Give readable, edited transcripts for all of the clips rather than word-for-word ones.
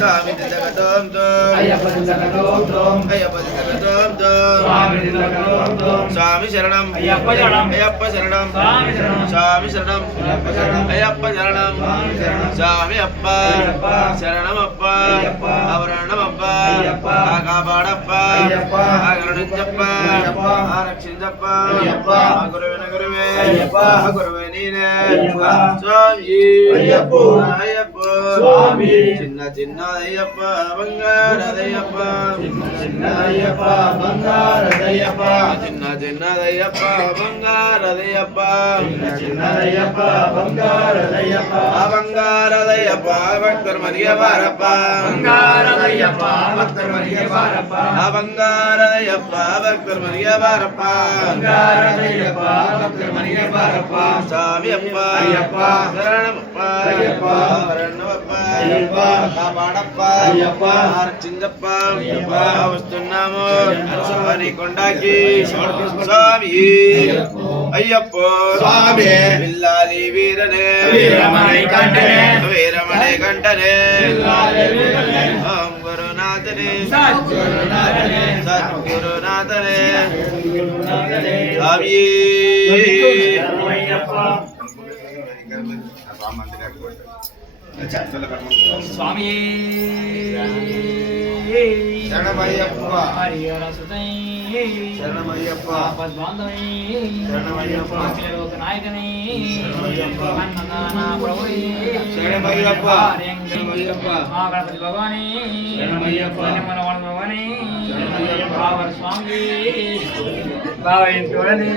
Swami Dillakatom Tom Ayyappa Dillakatom Tom Ayyappa Dillakatom Tom Swami Dillakatom Tom Swami Sharanam Ayyappa Sharanam Ayyappa Sharanam Swami Sharanam Swami Sharanam Ayyappa Sharanam Ayyappa Sharanam Swami Appa Sharanam Appa Avaranam Appa Akapadappa Agaranujappa Arakshinjappa Aguruvena Guruve Guruve Nine Swami Ayyappa Ayyappa Swami Chinna Chinna Ayyappa Bangara Ayyappa Chinna Ayyappa Bangara Ayyappa Chinna Chinna Ayyappa Bangara Ayyappa Chinna Ayyappa Bangara Ayyappa Bangara Ayyappa Bhaktar Mariya Varappa Bangara Ayyappa Bhaktar Mariya Varappa Bangara Ayyappa Bhaktar Mariya Varappa Bangara Ayyappa Bhaktar Mariya Varappa Swami Appa Ayyappa Sharanam Appa Ayyappa Varanam Appa Ayyappa Kapadappa Ayyappa Archinjappa Ayyappa Vastunnamo Arusavani Kondaki Swami Ayyappa Swami Villali Veerane Veeramani Kantane Veeramani Kantane Villali Veerane Om Gurunathane Satgurunathane Satgurunathane Swami Ayyappa Swami Sharanamayyappa Harihara Sutai Sharanamayyappa Padvandavai Sharanamayyappa Akhilokanayakane Sharanamayyappa Annadana Prabhuve Sharanamayyappa Sharanamayyappa Mahaganapati Bhavane Sharanamayyappa Nimanavan Bhavane Sharanamayyappa Our Swami Bhavain Torane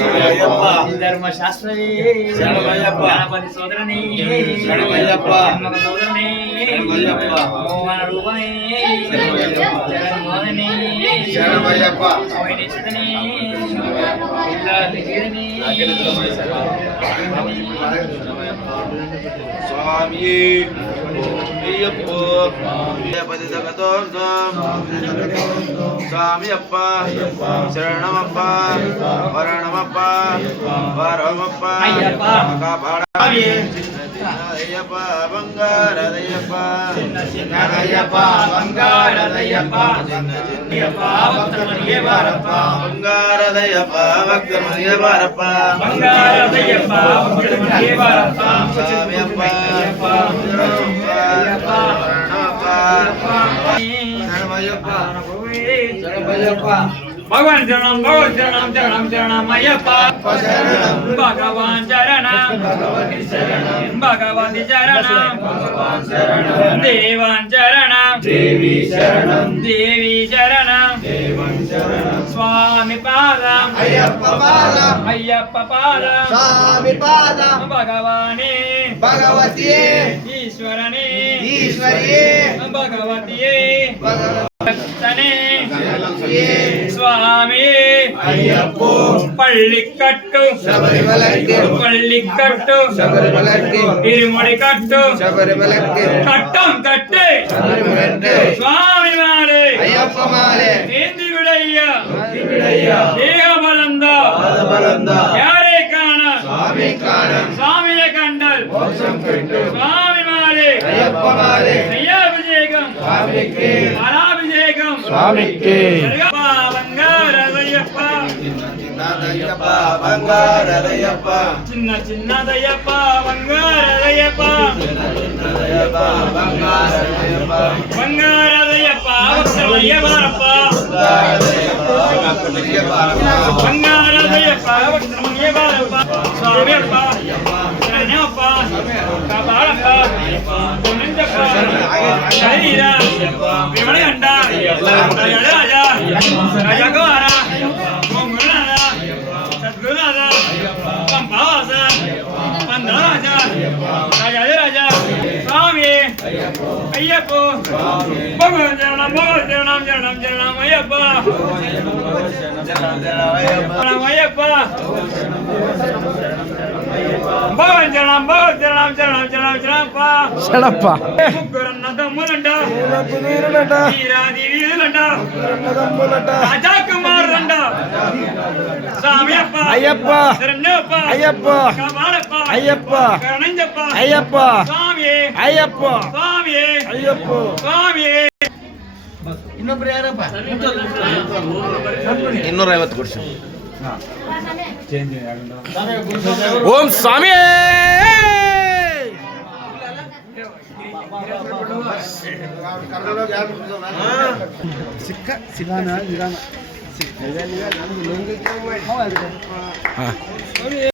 Sharanamayyappa Dharma Shastrave Sharanamayyappa Ganapati Sodarane Sharanamayyappa Maka Sodarane Sharanamayyappa Mohan Rupane Sharanamayyappa Jagannathane Sharanamayyappa Avini Chitane Illati Kirani Swami Ayyappa Ayyappa Dillakatom Tom Swami Appa Sharanam Appa Varanam Appa Varam Appa Kapadappa Ayyappa Bangara Ayyappa Ayyappa Bangara Ayyappa Ayyappa Bhaktar Mariya Varappa Bangara Ayyappa Bhaktar Mariya Varappa Bangara Ayyappa Bhaktar Mariya Varappa Swami Appa Ayyappa Ayyappa Sharanamayyappa Sharanamayyappa Bhagavan Charanam Bhagavan Charanam Charanam Charanam Ayyappa Bhagavan Charanam Bhagavati Charanam Bhagavati Charanam Bhagavan Charanam Devan Charanam Devi Charanam Devi Charanam Devan Charanam Swami Padam Ayyappa Padam Ayyappa Padam Swami Padam Bhagavane Bhagavati Ishwarane Ishwariye Bhagavati Bhagavati Swami Ayyappa Pallikattu Sabarimalakku Pallikattu Sabarimalakku Irumulikattu Sabarimalakku Kattam Katte Sabarimalakku Swami Male Ayyappa Male Endi Vidayya Deha Balanda Balanda Yare Kana Swami Kana Swami Kandal Moksam Kittu Swami Male Ayyappa Male Ayyabhijegam Swamike Alabhijegam Swamike Bangara Ayyappa Chinna Ayyappa Bangara Ayyappa Chinna Chinna Ayyappa Bangara Ayyappa Chinna Ayyappa Bangara Ayyappa Bangara Ayyappa Bhaktar Mariya Varappa Bangara Ayyappa Bhaktar Mariya Varappa Swami Appa Sharanam Appa Kapadappa Gonindappa Sharira Vimanaganda Raja Raja Gora Gomurana Sadgurunada Pampavasa Pandaraja Raja Raja Swami Ayyappa Bhagavan Charanam Bhagavan Charanam Charanam Charanam Ayyappa Charanam Ayyappa Bhagavan Charanam Bhagavan Charanam Charanam Charanam Charanappa Charanappa Mukkurannada Mulanda Mulanda Veeradi Veeranda Mulanda Raja Kumar Randa Swami Appa Ayyappa Sharanappa Ayyappa Kapadappa Ayyappa Karananjappa Ayyappa Swami Ayyappa Swami ಸ್ವಾಮಿ ಇನ್ನೊಬ್ರು ಯಾರಪ್ಪ 250 ಕೊಡ್ಸಿ ಓಂ ಸ್ವಾಮಿ ಸಿಕ್ಕ ಸಿಗಾನ ನಿಧಾನ